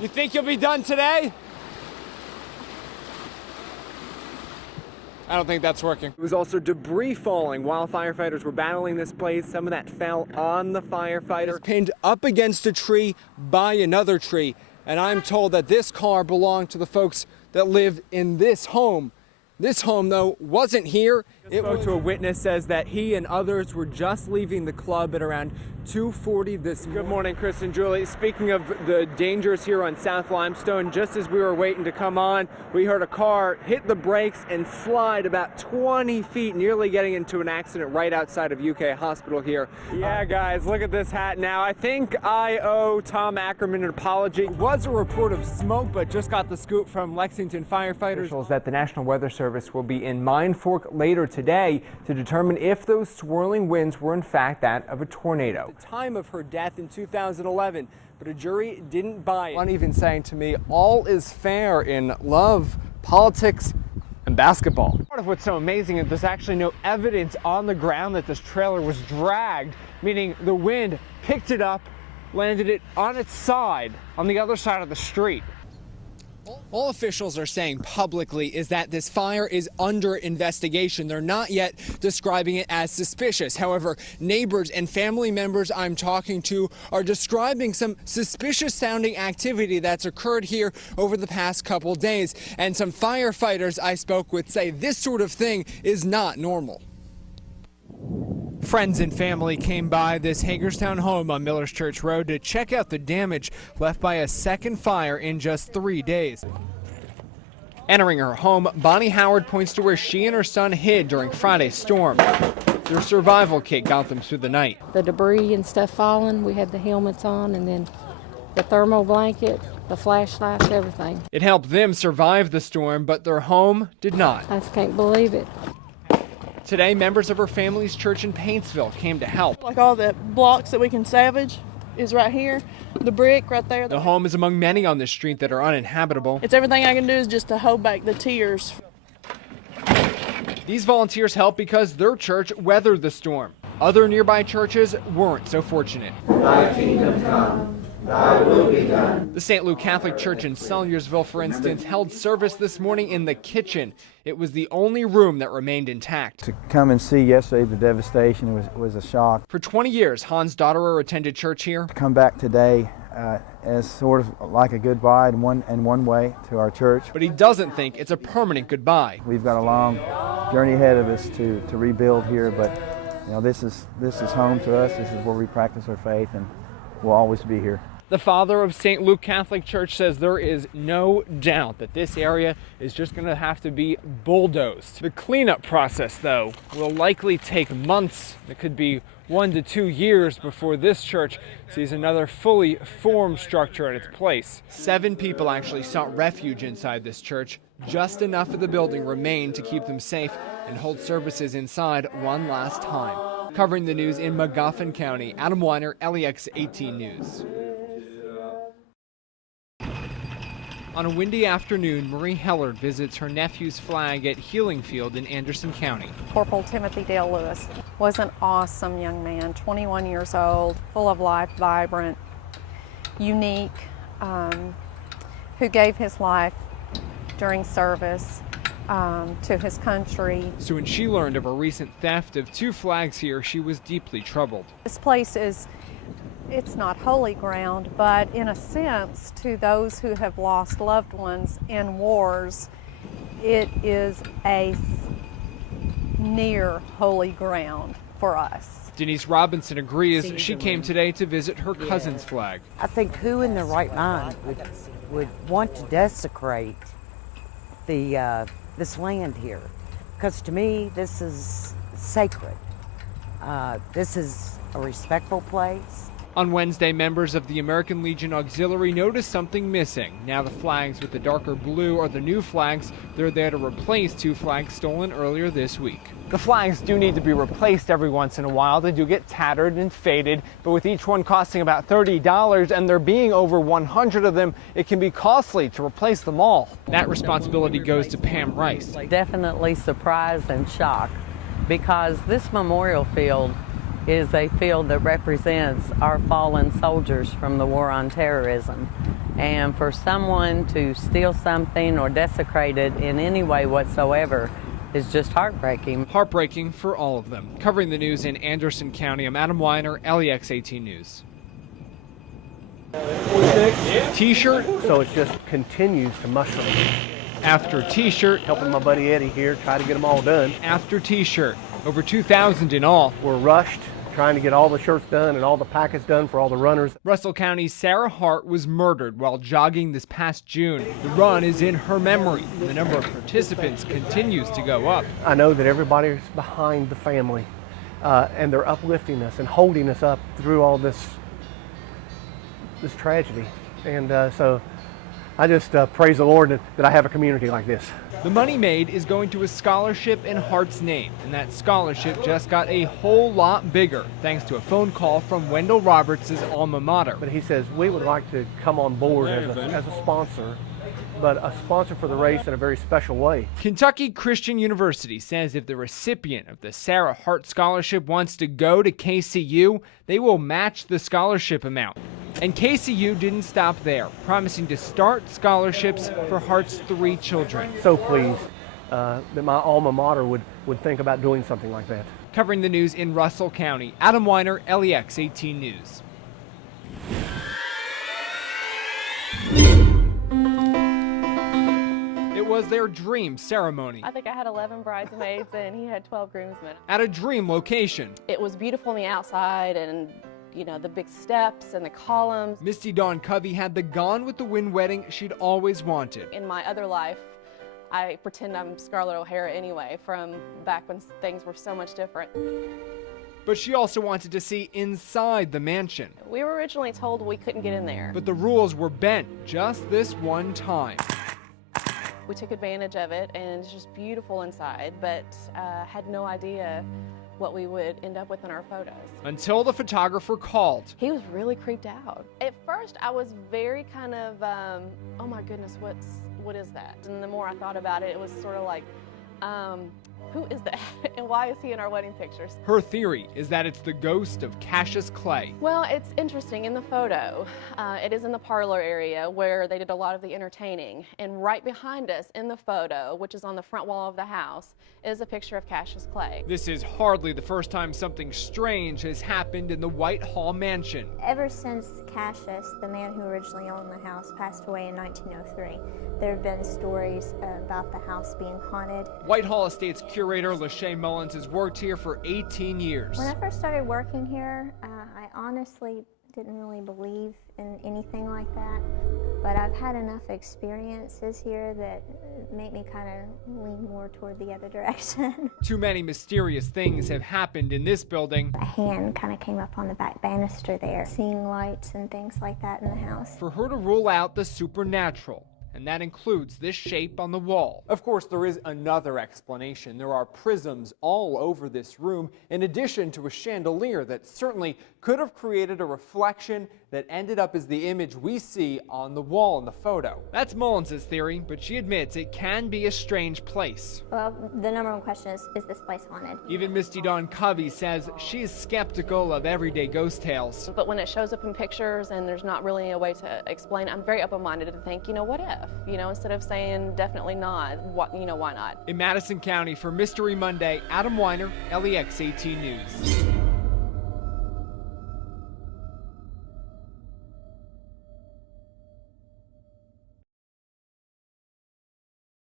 You think you'll be done today? I don't think that's working. It was also debris falling while firefighters were battling this place. Some of that fell on the firefighter. Pinned up against a tree by another tree. And I'm told that this car belonged to the folks that live in this home. This home, though, wasn't here. It spoke to a witness, says that he and others were just leaving the club at around 2:40 this morning. Good morning, Chris and Julie. Speaking of the dangers here on South Limestone, just as we were waiting to come on, we heard a car hit the brakes and slide about 20 feet, nearly getting into an accident right outside of UK Hospital here. Yeah, guys, look at this hat now. I think I owe Tom Ackerman an apology. It was a report of smoke, but just got the scoop from Lexington firefighters. Officials that the National Weather Service will be in Mine Fork later today to determine if those swirling winds were in fact that of a tornado. At the time of her death in 2011, but a jury didn't buy it. One even saying to me, all is fair in love, politics, and basketball. Part of what's so amazing is there's actually no evidence on the ground that this trailer was dragged, meaning the wind picked it up, landed it on its side on the other side of the street. All officials are saying publicly is that this fire is under investigation. They're not yet describing it as suspicious. However, neighbors and family members I'm talking to are describing some suspicious sounding activity that's occurred here over the past couple days. And some firefighters I spoke with say this sort of thing is not normal. Friends and family came by this Hagerstown home on Millers Church Road to check out the damage left by a second fire in just 3 days. Entering her home, Bonnie Howard points to where she and her son hid during Friday's storm. Their survival kit got them through the night. The debris and stuff falling, we had the helmets on, and then the thermal blanket, the flashlights, everything. It helped them survive the storm, but their home did not. I just can't believe it. Today, members of her family's church in Paintsville came to help. Like all the blocks that we can salvage is right here. The brick right there. The home is among many on this street that are uninhabitable. It's everything I can do is just to hold back the tears. These volunteers help because their church weathered the storm. Other nearby churches weren't so fortunate. Thy kingdom come, thy will be done. The St. Luke Catholic Church in Selliersville, for instance, held service this morning in the kitchen. It was the only room that remained intact. To come and see yesterday the devastation was a shock. For 20 years, Hans Dotterer attended church here. To come back today as sort of like a goodbye in one way to our church. But he doesn't think it's a permanent goodbye. We've got a long journey ahead of us to rebuild here, but you know, this is home to us. This is where we practice our faith, and we'll always be here. The father of St. Luke Catholic Church says there is no doubt that this area is just going to have to be bulldozed. The cleanup process, though, will likely take months. It could be 1 to 2 years before this church sees another fully formed structure in its place. 7 people actually sought refuge inside this church. Just enough of the building remained to keep them safe and hold services inside one last time. Covering the news in Magoffin County, Adam Weiner, LEX 18 News. On a windy afternoon, Marie Hellard visits her nephew's flag at Healing Field in Anderson County. Corporal Timothy Dale Lewis was an awesome young man, 21 years old, full of life, vibrant, unique, who gave his life during service to his country. So when she learned of a recent theft of 2 flags here, she was deeply troubled. This place it's not holy ground, but in a sense, to those who have lost loved ones in wars, it is a near holy ground for us. Denise Robinson agrees. She came today to visit her cousin's flag. I think who in their right mind would want to desecrate this land here? Because to me, this is sacred. This is a respectful place. On Wednesday, members of the American Legion Auxiliary noticed something missing. Now the flags with the darker blue are the new flags. They're there to replace 2 flags stolen earlier this week. The flags do need to be replaced every once in a while. They do get tattered and faded, but with each one costing about $30 and there being over 100 of them, it can be costly to replace them all. That responsibility goes to Pam Rice. Definitely surprise and shock, because this memorial field is a field that represents our fallen soldiers from the war on terrorism. And for someone to steal something or desecrate it in any way whatsoever is just heartbreaking. Heartbreaking for all of them. Covering the news in Anderson County, I'm Adam Weiner, LEX 18 News. T-shirt So it just continues to mushroom. after T-shirt Helping my buddy Eddie here try to get them all done. after T-shirt. Over 2,000 in all. We're rushed trying to get all the shirts done and all the packets done for all the runners. Russell County's Sarah Hart was murdered while jogging this past June. The run is in her memory. The number of participants continues to go up. I know that everybody's behind the family and they're uplifting us and holding us up through all this tragedy. And so I just praise the Lord that I have a community like this. The money made is going to a scholarship in Hart's name, and that scholarship just got a whole lot bigger thanks to a phone call from Wendell Roberts' alma mater. But he says, we would like to come on board as a sponsor, but a sponsor for the race in a very special way. Kentucky Christian University says if the recipient of the Sarah Hart Scholarship wants to go to KCU, they will match the scholarship amount. And KCU didn't stop there, promising to start scholarships for Hart's 3 children. So pleased that my alma mater would think about doing something like that. Covering the news in Russell County, Adam Weiner, LEX 18 News. It was their dream ceremony I think I had 11 bridesmaids and he had 12 groomsmen. at a dream location. It was beautiful on the outside and, you know, the big steps and the columns. Misty Dawn Covey had the Gone with the Wind wedding she'd always wanted. In my other life, I pretend I'm Scarlett O'Hara anyway, from back when things were so much different. But she also wanted to see inside the mansion. We were originally told we couldn't get in there. But the rules were bent just this one time. We took advantage of it and it's just beautiful inside, but had no idea what we would end up with in our photos. Until the photographer called. He was really creeped out. At first, I was very kind of, oh my goodness, what is that? And the more I thought about it, it was sort of like, who is that? And why is he in our wedding pictures? Her theory is that it's the ghost of Cassius Clay. Well, it's interesting. In the photo, it is in the parlor area where they did a lot of the entertaining. And right behind us in the photo, which is on the front wall of the house, is a picture of Cassius Clay. This is hardly the first time something strange has happened in the Whitehall mansion. Ever since Cassius, the man who originally owned the house, passed away in 1903, there have been stories about the house being haunted. Whitehall Estates curator Lachey Mullins has worked here for 18 years. When I first started working here, I honestly didn't really believe in anything like that. But I've had enough experiences here that make me kind of lean more toward the other direction. Too many mysterious things have happened in this building. A hand kind of came up on the back banister there, seeing lights and things like that in the house. For her to rule out the supernatural. And that includes this shape on the wall. Of course, there is another explanation. There are prisms all over this room, in addition to a chandelier that certainly could have created a reflection that ended up as the image we see on the wall in the photo. That's Mullins' theory, but she admits it can be a strange place. Well, the number one question is this place haunted? Even Misty Dawn Covey says she's skeptical of everyday ghost tales. But when it shows up in pictures and there's not really a way to explain, I'm very open-minded to think, you know, what if? You know, instead of saying definitely not, what, you know, why not? In Madison County, for Mystery Monday, Adam Weiner, LEX 18 News.